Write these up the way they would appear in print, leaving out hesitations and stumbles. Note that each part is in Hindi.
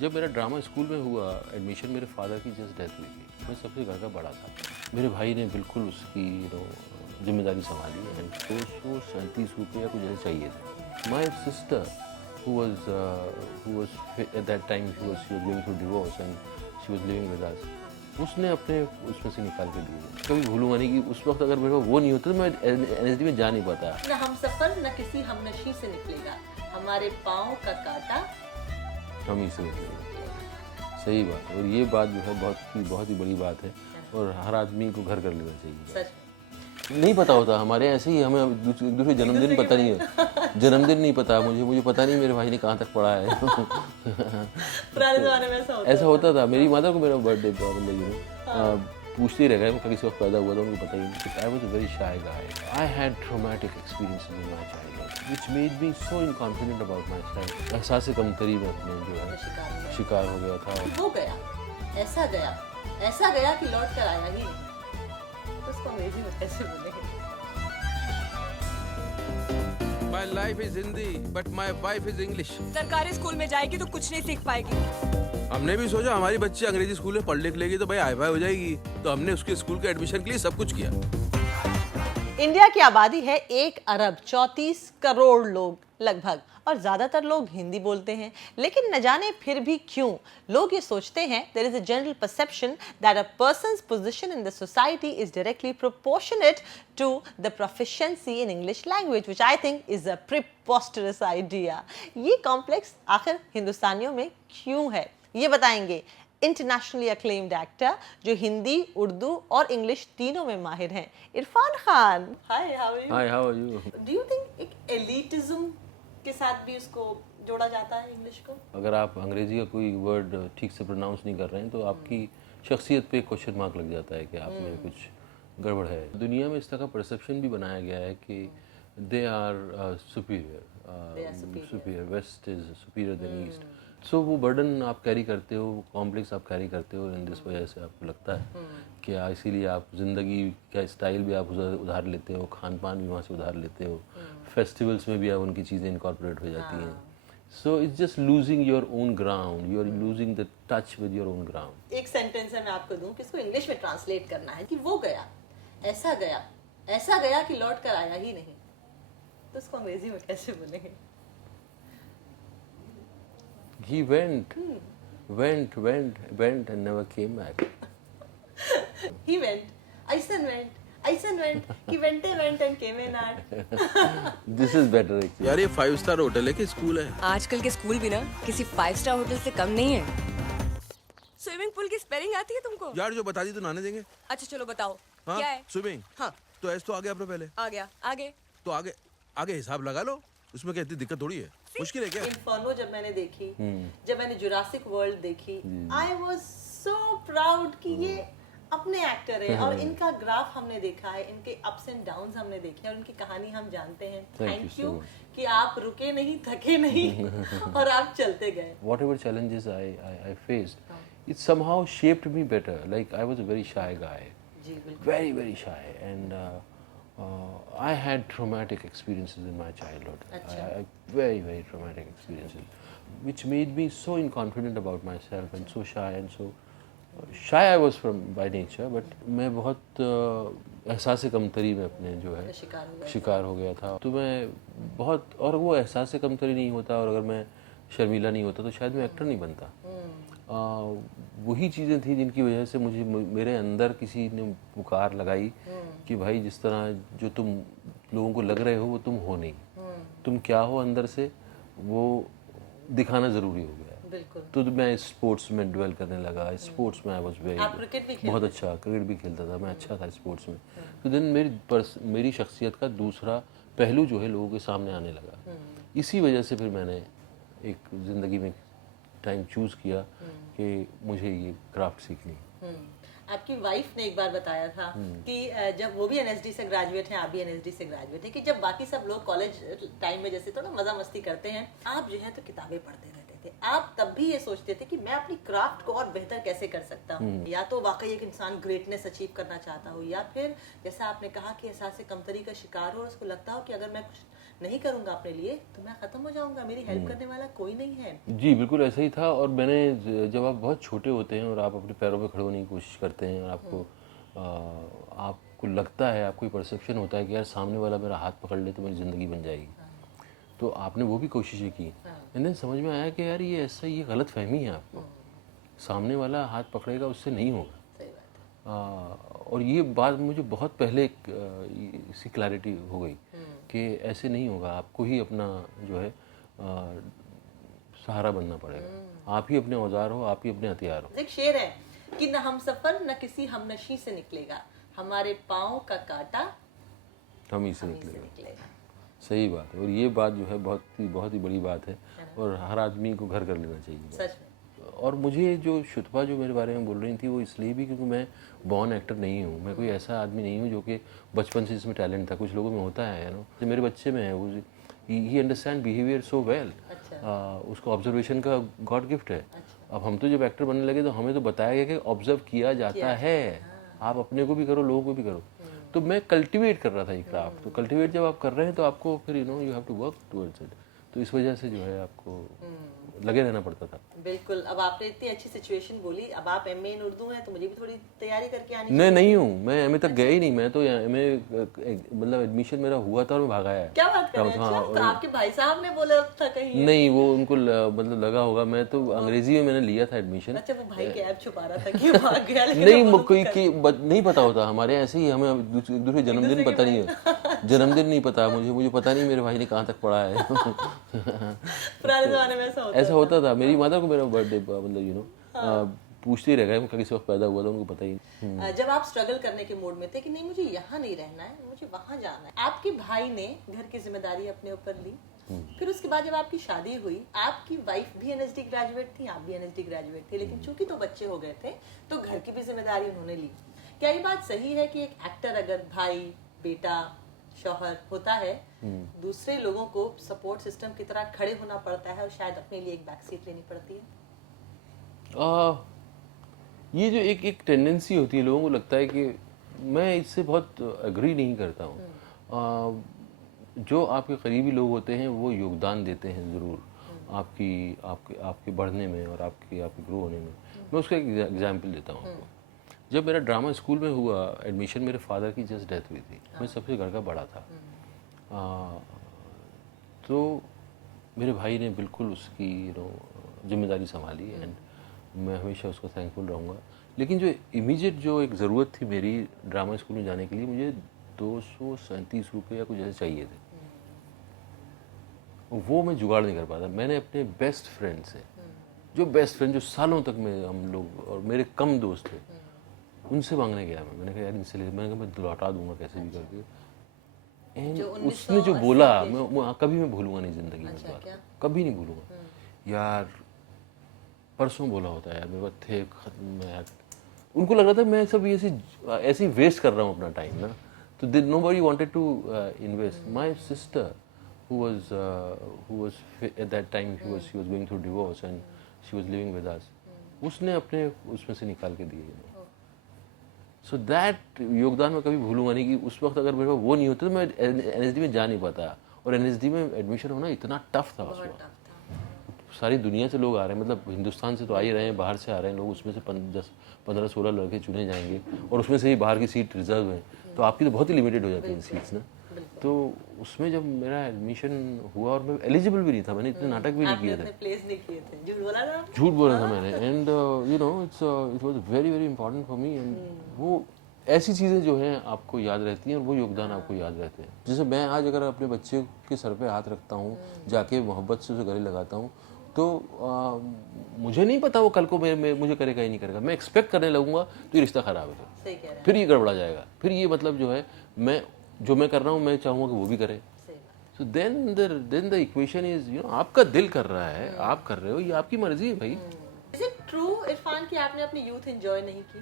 जब मेरा ड्रामा स्कूल में हुआ एडमिशन, मेरे फादर की जस्ट डेथ हुई थी। मैं सबसे घर का बड़ा था। मेरे भाई ने बिल्कुल उसकी जिम्मेदारी संभाली एंड सो 37 रुपये या कुछ ऐसे चाहिए थे। My sister who was at that time she was going through divorce and she was living with us, उसने अपने उसमें से निकाल के दिए। कभी भूलूंगा नहीं कि उस वक्त अगर मेरे को वो नहीं होता तो मैं एनएसडी में जा नहीं पाता। न हम सफर न किसी हमनशी से निकलेगा, हमारे पाँव का कांटा हम ही से निकलेंगे। सही बात। और ये बात जो है बहुत ही बड़ी बात है और हर आदमी को घर कर लेना चाहिए। सच नहीं पता होता हमारे ऐसे ही, हमें एक दूसरे जन्मदिन पता नहीं है। जन्मदिन नहीं पता मुझे पता नहीं मेरे भाई ने कहाँ तक पढ़ा है। पुराने जमाने में ऐसा होता था। मेरी मदर को मेरा बर्थडे मतलब पूछते ही रह गए मैं किस वक्त पैदा हुआ था, उनको पता ही नहीं। I was a very shy guy. I had traumatic experiences in my childhood which made me so inconfident about my self. एहसास कमतरी में अपने जो है शिकार हो गया था। वो गया, ऐसा गया कि लौट कर आया ही नहीं। उसको अंग्रेजी में कैसे बोलेंगे? My life is Hindi, but my wife is English. सरकारी स्कूल में जाएगी तो कुछ नहीं सीख पाएगी। हमने भी सोचा हमारी बच्ची अंग्रेजी स्कूल में पढ़ लिख लेगी तो भाई हाई फाई हो जाएगी, तो हमने उसके स्कूल के एडमिशन के लिए सब कुछ किया। इंडिया की आबादी है 1 अरब 34 करोड़ लोग लगभग, और ज्यादातर लोग हिंदी बोलते हैं। लेकिन न जाने फिर भी क्यों लोग ये सोचते हैं, there is a general perception that a person's position in the society is directly proportionate to the proficiency in English language, which I think is a preposterous idea. ये कॉम्प्लेक्स आखिर हिंदुस्तानियों में क्यों है, ये बताएंगे इंटरनेशनली अक्लेम्ड एक्टर जो हिंदी, उर्दू और इंग्लिश तीनों में माहिर हैं, Irfan Khan. Hi, how are you? Do you think एक एलिटिज्म के साथ भी उसको जोड़ा जाता है इंग्लिश को? अगर आप अंग्रेजी का कोई वर्ड ठीक से प्रोनाउंस नहीं कर रहे हैं तो आपकी शख्सियत पे क्वेश्चन मार्क लग जाता है कि आप में कुछ गड़बड़ है। दुनिया में इस तरह का परसेप्शन भी बनाया गया है कि they are superior, west is superior than east. So वो बर्डन आप कैरी करते हो, कॉम्प्लेक्स आप कैरी करते हो, इन दिस वजह से आपको लगता है कि इसीलिए आप ज़िंदगी का स्टाइल भी आप उधार लेते हो, खान पान भी वहाँ से उधार लेते हो, फेस्टिवल्स में भी आप उनकी चीज़ें इनकॉर्पोरेट हो जाती हैं। So it's just losing your own ground, you are losing the touch with your own ground. एक सेंटेंस है, मैं आपको दूं कि इसको इंग्लिश में ट्रांसलेट करना है कि वो गया, ऐसा गया कि लौट कर आया ही नहीं, तो उसको अंग्रेजी में कैसे बोलेंगे? He went and never came back. He went, ऐसन went कि went and came not. This is better actually. यार ये 5 स्टार होटल है कि स्कूल है? आजकल के स्कूल भी ना किसी 5 स्टार होटल से कम नहीं है। स्विमिंग पूल की स्पेलिंग आती है तुमको? यार जो बता दी तो नहाने देंगे। अच्छा चलो बताओ। हाँ? क्या है? स्विमिंग। हाँ। तो ऐसे तो आगे अपने पहले। आ गया आगे। तो आगे हिसाब लगा लो, उसमें क्या इतनी दिक्कत थोड़ी है, मुश्किल है क्या? इन्फर्नो जब मैंने देखी, जब मैंने जुरासिक वर्ल्ड देखी, आई वाज सो प्राउड कि ये अपने एक्टर है और इनका ग्राफ हमने देखा है, इनके अप्स एंड डाउन्स हमने देखे हैं और उनकी कहानी हम जानते हैं। थैंक यू कि आप रुके नहीं, थके नहीं और आप चलते गए। Whatever challenges I faced, it somehow shaped me better. Like I was a very shy guy, very shy, and I had traumatic experiences in my childhood. I very traumatic experiences, which made me so inconfident about myself and so shy and so shy I was from by nature. But मैं बहुत एहसास कमतरी में अपने जो है शिकार हो गया था। तो मैं बहुत, और वो एहसास कमतरी नहीं होता और अगर मैं शर्मीला नहीं होता तो शायद मैं एक्टर नहीं बनता। वही चीज़ें थी जिनकी वजह से मुझे मेरे अंदर किसी ने पुकार लगाई कि भाई जिस तरह जो तुम लोगों को लग रहे हो वो तुम हो नहीं, तुम क्या हो अंदर से वो दिखाना ज़रूरी हो गया। तो मैं स्पोर्ट्स में डवेल करने लगा। स्पोर्ट्स में आई वाज वेरी बहुत अच्छा, क्रिकेट भी खेलता था मैं, अच्छा था स्पोर्ट्स में। तो देन मेरी शख्सियत का दूसरा पहलू जो है लोगों के सामने आने लगा। इसी वजह से फिर मैंने एक ज़िंदगी में टाइम चूज़ किया कि मुझे ये क्राफ्ट सीखनी। आपकी वाइफ ने एक बार बताया था कि जब वो भी एनएसडी से ग्रेजुएट हैं, आप भी एनएसडी से ग्रेजुएट हैं, कि जब बाकी सब लोग कॉलेज टाइम में जैसे थोड़ा मजा मस्ती करते हैं, आप जो है तो किताबें पढ़ते रहते थे, थे, आप तब भी ये सोचते थे कि मैं अपनी क्राफ्ट को और बेहतर कैसे कर सकता हूँ? या तो वाकई एक इंसान ग्रेटनेस अचीव करना चाहता हो, या फिर जैसा आपने कहा कि एहसास कमतरी का शिकार हो और उसको लगता हो कि अगर मैं कुछ नहीं करूंगा अपने लिए तो मैं खत्म हो जाऊंगा, मेरी हेल्प करने वाला कोई नहीं है। जी बिल्कुल ऐसा ही था। और मैंने जब आप बहुत छोटे होते हैं और आप अपने पैरों पे खड़े होने की कोशिश करते हैं और आपको लगता है, आपको परसेप्शन होता है कि यार सामने वाला मेरा हाथ पकड़ ले तो मेरी ज़िंदगी बन जाएगी, तो आपने वो भी कोशिशें की। एंड देन समझ में आया कि यार ये ऐसा, ये गलत फहमी है आपको, सामने वाला हाथ पकड़ेगा उससे नहीं होगा। सही बात है। और ये बात मुझे बहुत पहले इसकी क्लैरिटी हो गई कि ऐसे नहीं होगा, आपको ही अपना जो है सहारा बनना पड़ेगा। आप ही अपने औजार हो, आप ही अपने हथियार हो। एक शेर है कि न हम सफर न किसी हमनशी से निकलेगा, हमारे पाँव का कांटा हम ही से हम ही से निकलेगा। निकलेगा। सही बात है। और ये बात जो है बहुत ही बड़ी बात है और हर आदमी को घर कर लेना चाहिए। सच में। और मुझे जो शुतपा जो मेरे बारे में बोल रही थी वो इसलिए भी क्योंकि मैं बॉर्न एक्टर नहीं हूँ। मैं कोई ऐसा आदमी नहीं हूँ जो कि बचपन से इसमें टैलेंट था। कुछ लोगों में होता है ना, जो मेरे बच्चे में है, वो ही अंडरस्टैंड बिहेवियर सो वेल। उसको ऑब्जर्वेशन का गॉड गिफ्ट है। अब हम तो जब एक्टर बनने लगे तो हमें तो बताया गया कि ऑब्जर्व किया जाता है, आप अपने को भी करो, लोगों को भी करो। तो मैं कल्टिवेट कर रहा था ये क्राफ्ट। तो कल्टिवेट जब आप कर रहे हैं तो आपको फिर you have to work towards it. तो इस वजह से जो है आपको लगे रहना पड़ता था। बिल्कुल। अब आपने इतनी अच्छी सिचुएशन बोली, अब आप एमए इन उर्दू हैं तो मुझे भी थोड़ी तैयारी करके आनी मैं नहीं हूँ, मैं एमए तक गया ही नहीं। मैं तो एमए मतलब एडमिशन मेरा हुआ था और मैं भागा आया। क्या बात कर रहे हैं? अच्छा, तो आपके भाई साहब ने बोला था कहीं? नहीं, वो उनको मतलब लगा होगा। मैं तो अंग्रेजी में मैंने लिया था एडमिशन। अच्छा, वो भाई के ऐप छुपा रहा था कि भाग गया। नहीं, कोई नहीं पता होता हमारे, ऐसे ही हमें एक दूसरे जन्मदिन पता नहीं है, जन्मदिन नहीं पता मुझे पता नहीं मेरे भाई ने कहाँ तक पढ़ा है। पुराने जमाने में ऐसा होता था। मेरी मदर को मेरा बर्थडे मतलब पूछते ही रह गए किस वक्त पैदा हुआ था, उनको पता ही नहीं। जब आप स्ट्रगल करने के मूड में थे कि नहीं मुझे यहाँ नहीं रहना है, मुझे वहाँ जाना है, आपके भाई ने घर की जिम्मेदारी अपने ऊपर ली। फिर उसके बाद जब आपकी शादी हुई, आपकी वाइफ भी एनएसडी ग्रेजुएट थी, आप भी एनएसडी ग्रेजुएट थे, लेकिन चूंकि 2 बच्चे हो गए थे तो घर की भी जिम्मेदारी उन्होंने ली। क्या ये बात सही है कि एक एक्टर अगर भाई, बेटा, शौहर होता है, दूसरे लोगों को सपोर्ट सिस्टम की तरह खड़े होना पड़ता है और शायद अपने लिए एक बैक सीट लेनी पड़ती है? ये जो एक टेंडेंसी होती है, लोगों को लगता है कि मैं इससे बहुत एग्री नहीं करता हूँ। जो आपके करीबी लोग होते हैं वो योगदान देते हैं ज़रूर आपके बढ़ने में और आपके ग्रो होने में। मैं उसका एक एग्जाम्पल देता हूँ आपको। जब मेरा ड्रामा स्कूल में हुआ एडमिशन, मेरे फादर की जस्ट डेथ हुई थी। मैं सबसे घर का बड़ा था। तो मेरे भाई ने बिल्कुल उसकी जिम्मेदारी संभाली एंड मैं हमेशा उसको थैंकफुल रहूँगा। लेकिन जो इमीडिएट जो एक ज़रूरत थी मेरी ड्रामा स्कूल में जाने के लिए, मुझे 237 रुपये या कुछ ऐसे चाहिए थे। वो मैं जुगाड़ नहीं कर पाता। मैंने अपने बेस्ट फ्रेंड से, जो सालों तक में हम लोग और मेरे कम दोस्त थे, उनसे मांगने गया। मैंने कहा यार इनसे मैंने कहा मैं लौटा दूंगा कैसे भी करके। एंड उसने जो बोला मैं कभी मैं भूलूंगा नहीं ज़िंदगी में। इस बात कभी नहीं भूलूंगा। यार परसों बोला होता है यार, मेरे पास थे खत्म यार। उनको लग रहा था मैं सब ऐसे वेस्ट कर रहा हूँ अपना टाइम ना। तो nobody wanted to invest. My sister, who was at that time she was going through divorce and she was living with us, उसने अपने उसमें से निकाल के दिए। सो दैट योगदान मैं कभी भूलूंगा नहीं कि उस वक्त अगर मेरे पास वो नहीं होता तो मैं एनएसडी में जा नहीं पाता। और एनएसडी में एडमिशन होना इतना टफ था उस वक्त। सारी दुनिया से लोग आ रहे हैं, मतलब हिंदुस्तान से तो आ ही रहे हैं, बाहर से आ रहे हैं लोग। उसमें से 15-16 लड़के चुने जाएंगे और उसमें से ही बाहर की सीट रिजर्व है। तो आपकी तो बहुत ही लिमिटेड हो जाती है सीट्स ना। तो उसमें जब मेरा एडमिशन हुआ और मैं एलिजिबल भी नहीं था, मैंने इतने नाटक भी नहीं किए थे, प्लेस नहीं किए थे, झूठ बोला था मैंने। And it was very very important for me. And वो ऐसी चीज़ें जो हैं आपको याद रहती हैं और वो योगदान आपको याद रहते हैं। जैसे मैं आज अगर अपने बच्चे के सर पे हाथ रखता हूँ, जाके मोहब्बत से उसे गले लगाता हूँ, तो मुझे नहीं पता वो कल को मुझे करेगा ही नहीं करेगा। मैं एक्सपेक्ट करने लगूंगा तो ये रिश्ता खराब है, फिर ये गड़बड़ा जाएगा। फिर ये मतलब जो है मैं कर रहा हूँ मैं चाहूँगा कि वो भी करे। So then the equation is आपका दिल कर रहा है, आप कर रहे हो, ये आपकी मर्जी है भाई। इज इट ट्रू इरफान कि आपने अपनी यूथ एंजॉय नहीं की?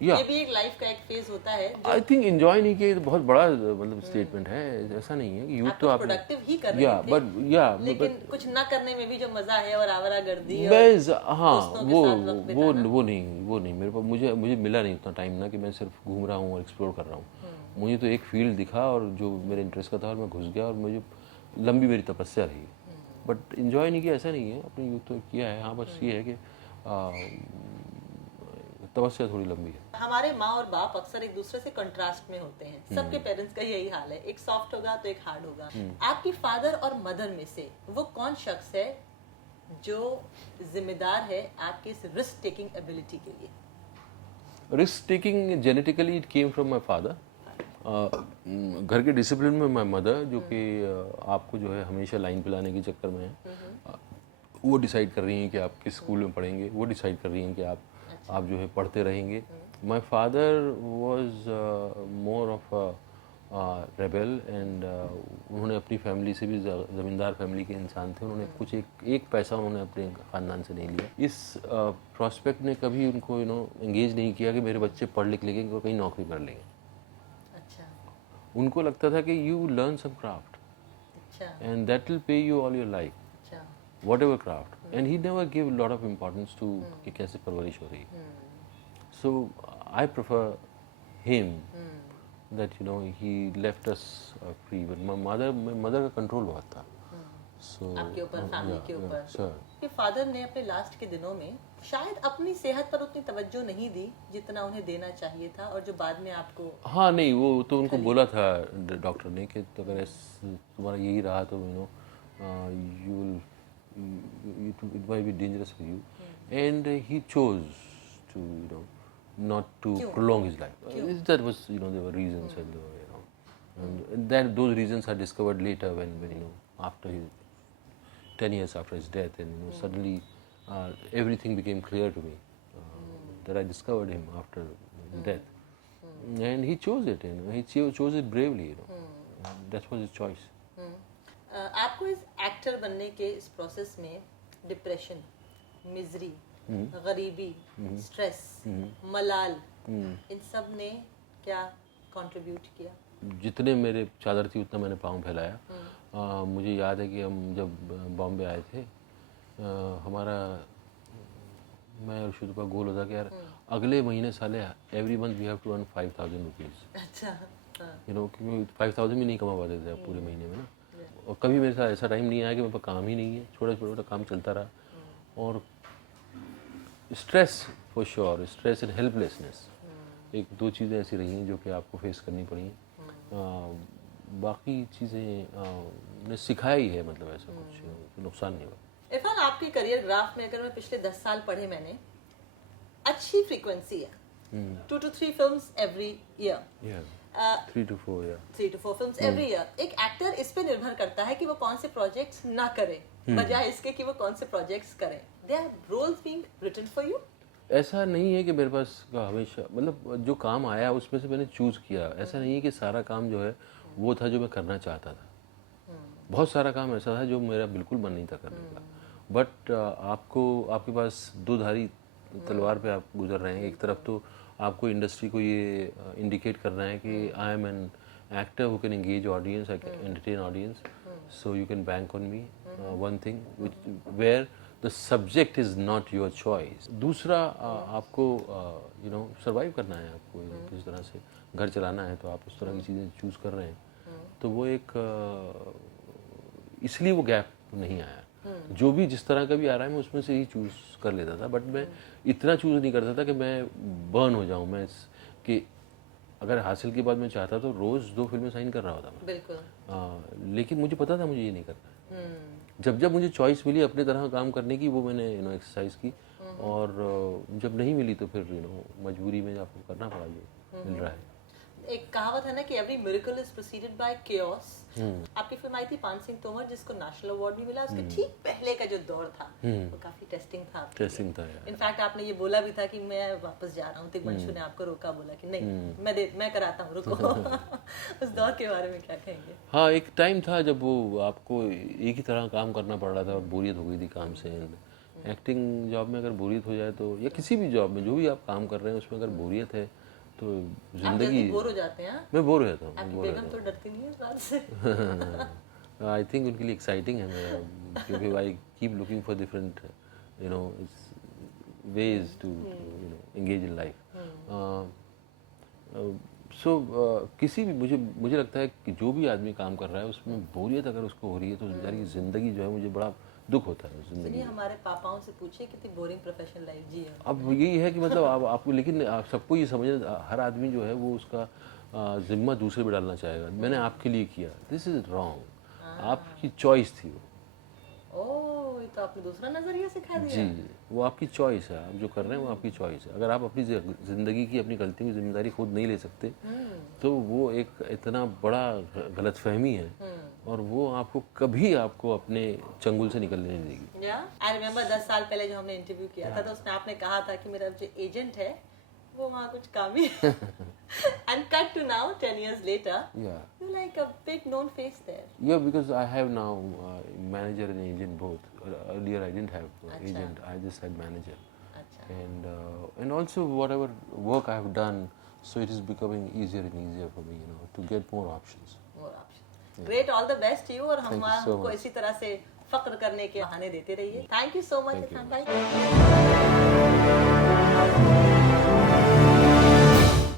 Yeah. ये भी एक लाइफ का एक फेज होता है जो आई थिंक एंजॉय नहीं किया, ये तो बहुत बड़ा मतलब स्टेटमेंट है, ऐसा नहीं है कि यूथ आप तो कुछ आप प्रोडक्टिव ही कर रहे या थे, बट लेकिन कुछ ना करने में भी जो मजा है और आवारागर्दी और बस हाँ दोस्तों के वो साथ वक्त बिताना। वो नहीं मेरे पास, मुझे मिला नहीं उतना टाइम ना कि मैं सिर्फ घूम रहा हूँ और एक्सप्लोर कर रहा हूँ। मुझे तो एक फील्ड दिखा और जो मेरे इंटरेस्ट का था और मैं घुस गया और मुझे लंबी मेरी तपस्या रही। बट इन्जॉय नहीं किया ऐसा नहीं है, अपने यूथ तो किया है। हाँ बस ये है कि तपस्या थोड़ी लंबी है। हमारे माँ और बाप अक्सर एक दूसरे से कंट्रास्ट में होते हैं, सबके पेरेंट्स का यही हाल है, एक सॉफ्ट होगा तो एक हार्ड होगा। आपकी फादर और मदर में से वो कौन शख्स है जो जिम्मेदार है आपके इस रिस्क टेकिंग एबिलिटी के लिए? Risk taking genetically it came from my father. घर के डिसिप्लिन में माई मदर, जो कि आपको जो है हमेशा लाइन पे लाने के चक्कर में है। वो डिसाइड कर रही हैं कि आप किस स्कूल में पढ़ेंगे, वो डिसाइड कर रही हैं कि आप जो है पढ़ते रहेंगे। My father was more of rebel and उन्होंने अपनी फैमिली से भी ज़मींदार फैमिली के इंसान थे। उन्होंने कुछ एक पैसा उन्होंने अपने ख़ानदान से नहीं लिया। इस प्रॉस्पेक्ट ने कभी उनको एंगेज नहीं किया कि मेरे बच्चे पढ़ लिख लेंगे और कहीं नौकरी कर लेंगे। अच्छा उनको लगता था कि यू लर्न सम क्राफ्ट अच्छा and that will pay you all your life, अच्छा whatever craft. And he never gave a lot of importance to कि कैसे परवरिश हो रही है। So I prefer him that he left us free. But my mother का कंट्रोल बहुत था। So आपके ऊपर, फैमिली के ऊपर। sir. आपके फादर ने अपने लास्ट के दिनों में शायद अपनी सेहत पर उतनी तवज्जो नहीं दी जितना उन्हें देना चाहिए था, और जो बाद में आपको हाँ नहीं, वो तो उनको बोला था डॉक्टर ने कि अगर तुम्हारा यही रहा तो you will it might be dangerous for you. And he chose to not to prolong his life. That was there were reasons and and that those reasons are discovered later when after 10 years after his death, and suddenly everything became clear to me that I discovered him after death. And he chose it, he chose it bravely, that was his choice. आपको इस एक्टर बनने के इस प्रोसेस में डिप्रेशन, मिजरी, गरीबी, स्ट्रेस, मलाल, इन सब ने क्या कंट्रीब्यूट किया? जितने मेरे चादर थी उतना मैंने पाँव फैलाया। मुझे याद है कि हम जब बॉम्बे आए थे, हमारा मैं और शुद्ध का गोल होता कि यार अगले महीने साले every month we have to earn 5,000 rupees. अच्छा क्योंकि 5,000 भी नहीं कमा पाते थे पूरे महीने में ना। और कभी मेरे साथ ऐसा टाइम नहीं आया कि मेरे पास काम ही नहीं है, छोटा छोटा काम चलता रहा। और stress for sure, stress and helplessness, एक दो चीज़ें ऐसी रही हैं जो कि आपको फेस करनी पड़ी। बाकी चीज़ें ने सिखाया ही है, मतलब ऐसा कुछ नुकसान नहीं हुआ। इरफान, आपके करियर ग्राफ में अगर मैं पिछले 10 साल पढ़े मैंने, अच्छी फ्रीक्वेंसी है, 2 to 3 films every year, 3 to 4 या 3 to 4 फिल्म्स एवरी ईयर। एक एक्टर इस पे निर्भर करता है कि वो कौन से प्रोजेक्ट्स ना करे, बजाय इसके कि वो कौन से प्रोजेक्ट्स करें। They are roles being written for you. ऐसा नहीं है कि मेरे पास का हमेशा, मतलब जो काम आया उसमें से मैंने चूज़ किया। ऐसा नहीं है कि सारा काम जो है वो था जो मैं करना चाहता था। बहुत सारा काम ऐसा था जो मेरा बिल्कुल मन नहीं था करने का। बट आपके पास दो धारी तलवार पे आप गुजर रहे हैं। एक तरफ तो आपको इंडस्ट्री को ये इंडिकेट करना है कि I am an actor who can engage audience, I can entertain audience, so you can bank on me, one thing where the subject is not your choice. दूसरा आपको सर्वाइव करना है, आपको किस तरह से घर चलाना है, तो आप उस तरह की चीज़ें चूज़ कर रहे हैं। तो वो एक इसलिए वो गैप नहीं आया। जो भी जिस तरह का भी आ रहा है मैं उसमें से ही चूज़ कर लेता था। बट मैं इतना चूज़ नहीं करता था कि मैं बर्न हो जाऊँ। मैं कि अगर हासिल के बाद मैं चाहता तो रोज़ 2 फिल्में साइन कर रहा होता मैं, बिल्कुल। लेकिन मुझे पता था मुझे ये नहीं करना। जब मुझे चॉइस मिली अपने तरह काम करने की, वो मैंने एक्सरसाइज की। और जब नहीं मिली तो फिर मजबूरी में आपको करना पड़ा जो मिल रहा है। एक कहावत है ना कि every miracle is preceded by chaos। आपकी फिल्म आई थी पान सिंह तोमर, जिसको नेशनल अवार्ड भी मिला। उसके ठीक पहले का जो दौर था वो काफी टेस्टिंग था। टेस्टिंग था यार। इनफैक्ट आपने ये बोला भी था कि मैं वापस जा रहा हूँ। तिग्मंशु ने आपको रोका, बोला कि नहीं मैं कराता हूँ, रुको। उस दौर के बारे में क्या कहेंगे? हाँ, एक टाइम था जब वो आपको एक ही तरह काम करना पड़ रहा था और बोरियत हो गई थी काम से। एक्टिंग जॉब में अगर बोरियत हो जाए तो, या किसी भी जॉब में जो भी आप काम कर रहे हैं उसमें अगर बोरियत है तो जिंदगी, बोर हो जाते हैं। मैं बोर हो जाता हूँ, आपकी बेगम तो डरती नहीं है इस बात से? आई थिंक उनके लिए एक्साइटिंग है मेरा, क्योंकि I keep looking for different ways to engage in life. So किसी भी, मुझे लगता है कि जो भी आदमी काम कर रहा है उसमें बोरियत अगर उसको हो रही है तो बेचारी की ज़िंदगी जो है, मुझे बड़ा दुख होता है जिंदगी सुनिए, में। हमारे पापाओं से पूछिए कितनी बोरिंग प्रोफेशनल लाइफ जी है। अब यही है कि मतलब आपको, लेकिन सबको ये समझ, हर आदमी जो है वो उसका जिम्मा दूसरे पे डालना चाहेगा। मैंने आपके लिए किया, दिस इज रॉन्ग, आपकी चॉइस थी वो। ओह, ये तो आपने दूसरा नजरिया सिखा दिया। जी, वो आपकी चॉइस है, आप जो कर रहे हैं वो आपकी चॉइस है। अगर आप अपनी ज़िंदगी की, अपनी गलतियों की जिम्मेदारी खुद नहीं ले सकते तो वो एक इतना बड़ा गलतफहमी है, और वो आपको कभी आपको अपने चंगुल से निकलने नहीं देगी। आई रिमेम्बर 10 साल पहले जो हमने इंटरव्यू किया था तो उसमें आपने कहा था कि मेरा जो एजेंट है वो वहाँ कुछ काम ही and cut to now 10 years later, you're like a big known face there. Yeah, because I have now manager and agent both. Earlier I didn't have agent, I just had manager. And also whatever work I have done, so it is becoming easier and easier for me, to get more options. More options. Great, all the best to you, और Thank you so हमको much. इसी तरह से फख्र करने के बहाने देते रहिए। Thank you so much, Irfan भाई।